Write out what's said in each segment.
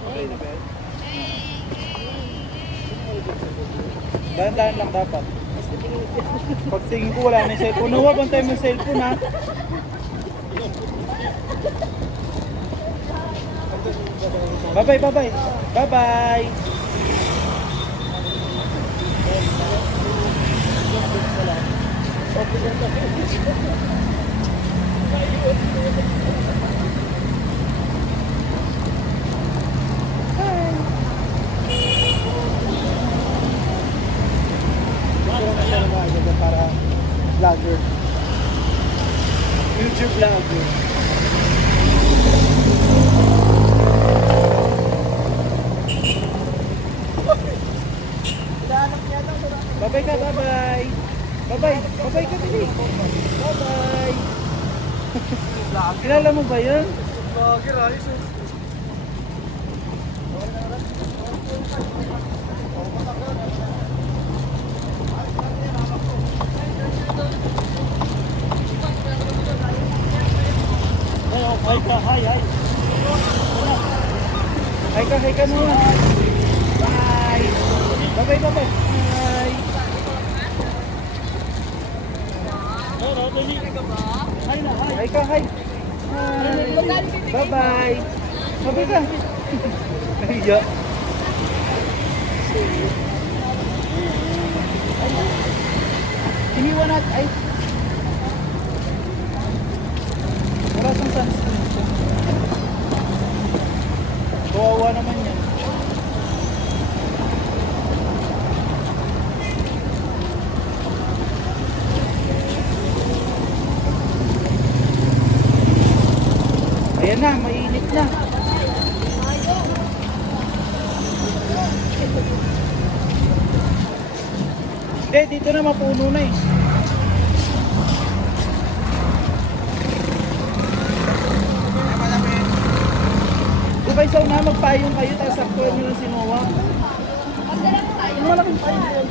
Okay na ba yan? Dahan-dahan lang dapat. Pagtingin ko wala na yung cellphone. Huwag bantay mo yung cellphone ha. Bye-bye, bye-bye. Bye-bye. Para vlogger. YouTube vlogger. Bye-bye ka, bye-bye. Bye-bye. Bye-bye ka, Billy. Bye-bye. Kilala mo ba yun? Vlogger, ayos eh. Hi ka, hi, hi. Hi ka muna. Bye. Bye-bye, bye-bye. Bye. Hi ka, hi. Hi. Bye-bye. Bye-bye ka. Nahiya. Iniwan natin, ay. Wala siyang sunscreen siya. Kawawa naman yan. Ayan na, mainit na. Hindi, dito na mapuno na eh. Di ba isaw na magpayong kayo tapos saktuan nyo ng sinuwa? Ano malaking payong?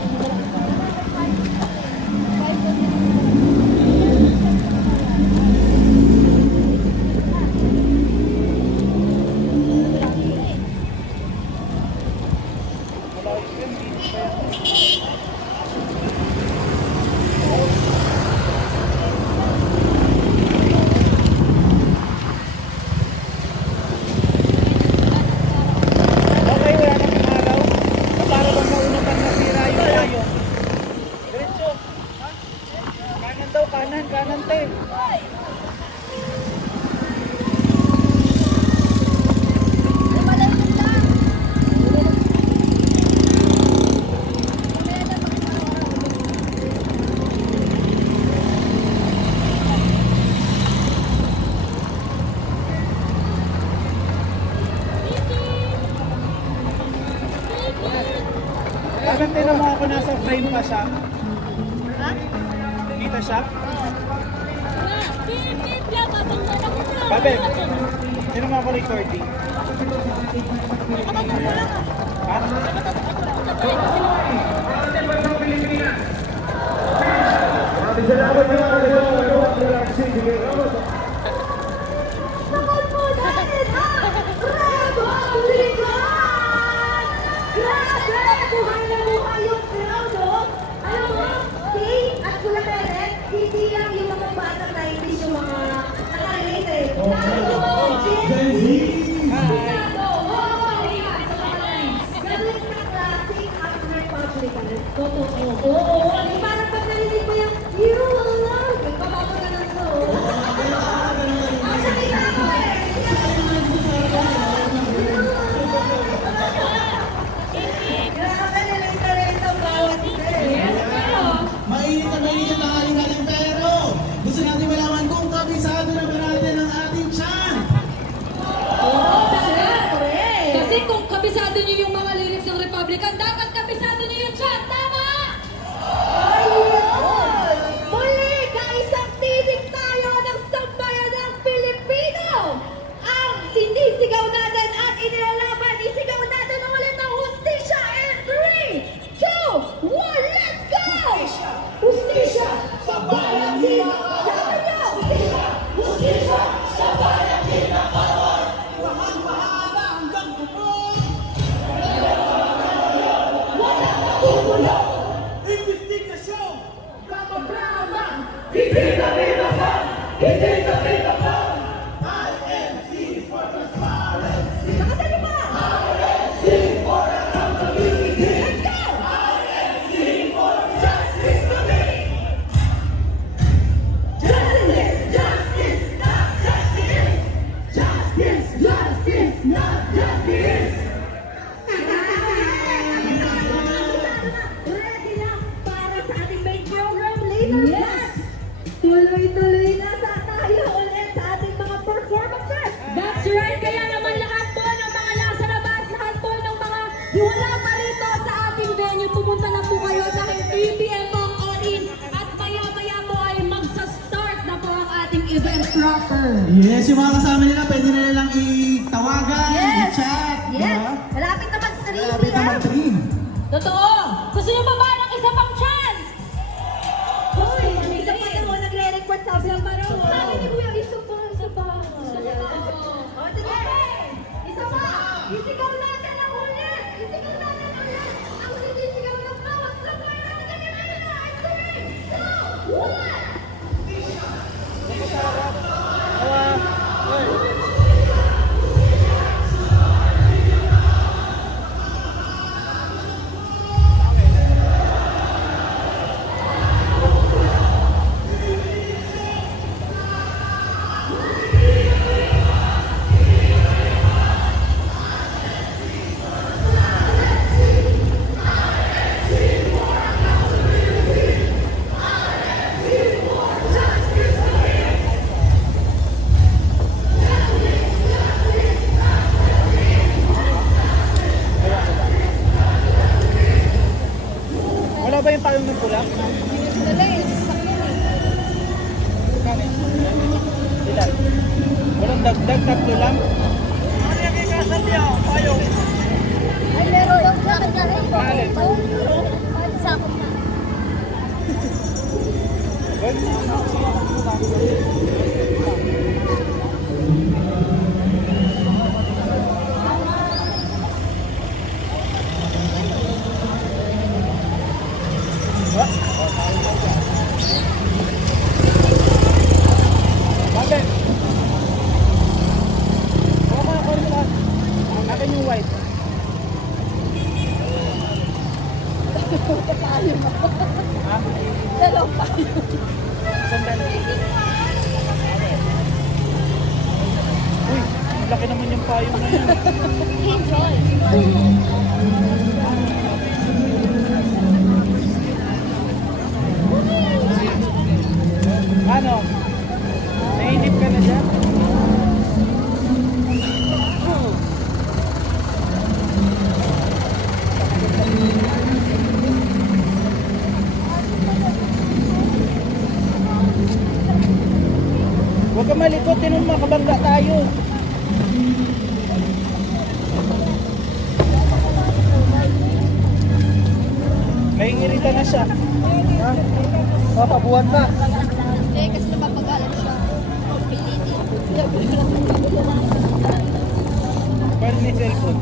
Kanan te. Kanan te naman ako nasa frame pa siya. Kita siya? Babe, sino mga ako recording? Ha? Salamat mga Oo, parang pag narinig mo yung you love, nagpapapo na lang ko. Ang sakit ako eh. Grabe nila yung talento bawat isa eh. Mainit na tanghali natin pero gusto natin malaman kung kabisado na ba natin ang ating tiyan. Kasi kung kabisado niyo yung mga lyrics ng Republican, dapat kabisado niyo yung chat, tama? Ayun! Muli, kaisang titig tayo ng sambayan ng Pilipino! Ang sinisigaw natin at inilalaban, isigaw natin ulit ng hustisya in 3, 2, 1, let's go! Hustisya sa bayan kinakalaban! Hustisya sa bayan kinakalaban! Mahal-mahala hanggang kupo! Kaya naman lahat po ng mga nasa labas, lahat po ng mga wala pa rito sa ating venue, pumunta na po kayo dahil 3 p.m. po ang all-in at maya-maya po ay magsa-start na po ang ating event proper. Yes, yung mga kasama nila, pwede na nilang itawagan, i-chat. Yes! diba? Malapit na mag-3 Malapit na p.m. mag-stream. Totoo! Gusto niyo pa ba ng isa pang chance? Hoy, isa pa yung mga nagre-request sabi ng paro. Sabi ni Kuya, isa pa, isa pa. Gusto niyo pa? O, sige. Isa pa. Isigaw natin ang ulit. Isigaw natin ang ulit. Ang sinisigaw ng bawat sabay natin na nila. 3, 2, 1. Wala ba yung payong ng pula? Ilan? Walang dagdag, tatlo lang? Ano yung ikasal niya? Payong? Ay, meron daw siya kanya rin po. Alin? Sakot na. Bakit? Ako na formula. Akin yung white. Ha? Dalawang pa. Sandali. Uy, laki naman yung payong na yan. Enjoy. Ano? Nainip ka na dyan? Huwag ka malikot, tinong makabangga tayo. Naingirita na siya. Ha? Papabuhan na. Eh, kasi napapagalan siya. Pwede ni cellphone.